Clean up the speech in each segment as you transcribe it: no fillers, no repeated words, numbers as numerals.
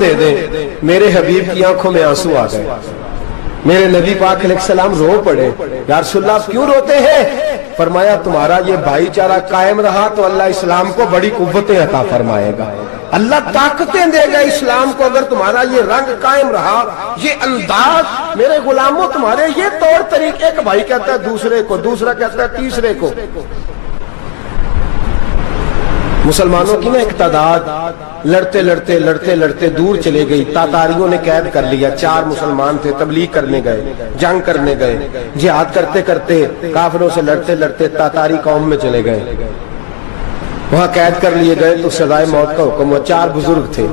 دے دیں. میرے حبیب کی آنکھوں میں آنسو آ گئے. میرے نبی پاک علیہ السلام رو پڑے. یا رسول اللہ آپ کیوں روتے ہیں؟ فرمایا تمہارا یہ بھائی چارہ قائم رہا تو اللہ اسلام کو بڑی قوتیں عطا فرمائے گا. اللہ طاقتیں دے گا اسلام کو اگر تمہارا یہ رنگ قائم رہا، یہ انداز. میرے غلاموں تمہارے یہ طور طریقے، ایک بھائی کہتا ہے دوسرے کو، دوسرا کہتا ہے تیسرے کو. مسلمانوں کی نا ایک تعداد لڑتے لڑتے لڑتے لڑتے دور چلے گئی. تاتاریوں نے قید کر لیا. 4 مسلمان تھے، تبلیغ کرنے گئے، جنگ کرنے گئے، جہاد کرتے کرتے کافروں سے لڑتے لڑتے تاتاری قوم میں چلے گئے. وہاں قید کر لیے گئے تو سزائے موت کا حکم ہوا. 4 بزرگ تھے.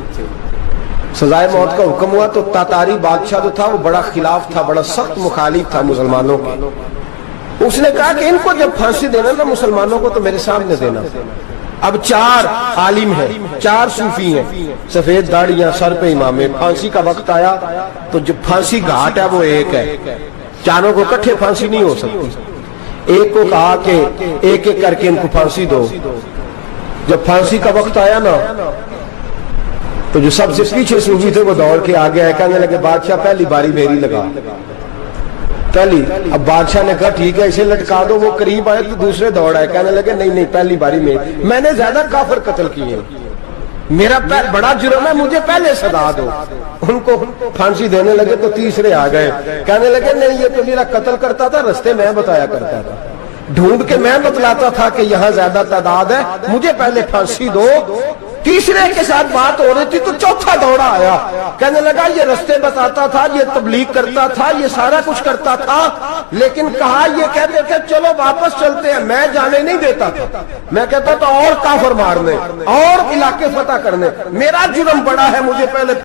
سزائے موت کا حکم ہوا تو تاتاری بادشاہ جو تھا وہ بڑا خلاف تھا، بڑا سخت مخالف تھا مسلمانوں کے. اس نے کہا کہ ان کو جب پھانسی دینا نا مسلمانوں کو تو میرے سامنے دینا. اب 4 عالم ہیں، 4 صوفی ہیں، سفید داڑیاں، سر پہ امامے. پھانسی کا وقت آیا تو جو پھانسی گھاٹ ہے وہ ایک ہے. چاروں کو اکٹھے پھانسی نہیں ہو سکتی. ایک کو کہا کہ ایک ایک کر کے ان کو پھانسی دو. جب پھانسی کا وقت آیا نا تو جو سب سے پیچھے صوفی تھے وہ دوڑ کے آگے آئے، کہنے لگے بادشاہ پہلی باری میری لگا. پہلی. اب بادشاہ نے کہا ٹھیک ہے اسے لٹکا دو. وہ قریب آئے تو دوسرے دوڑ آئے، کہنے لگے نہیں نہیں پہلی باری میں نے زیادہ کافر قتل کیے، میرا بڑا جرم ہے، مجھے پہلے سزا دو. ان کو پھانسی دینے لگے تو تیسرے آ گئے، کہنے لگے نہیں یہ تو میرا قتل کرتا تھا، رستے میں بتایا کرتا تھا، ڈھونڈ کے میں بتلاتا تھا کہ یہاں زیادہ تعداد ہے، مجھے پہلے پھانسی دو. تیسرے کے ساتھ بات ہو رہی تھی تو چوتھا دوڑا آیا، کہنے لگا یہ رستے بتاتا تھا، یہ تبلیغ کرتا تھا، یہ سارا کچھ کرتا تھا، لیکن کہا یہ کہتے تھے چلو واپس چلتے ہیں. میں جانے نہیں دیتا تھا، میں کہتا تھا اور کافر مارنے اور علاقے فتح کرنے. میرا جرم بڑا ہے، مجھے پہلے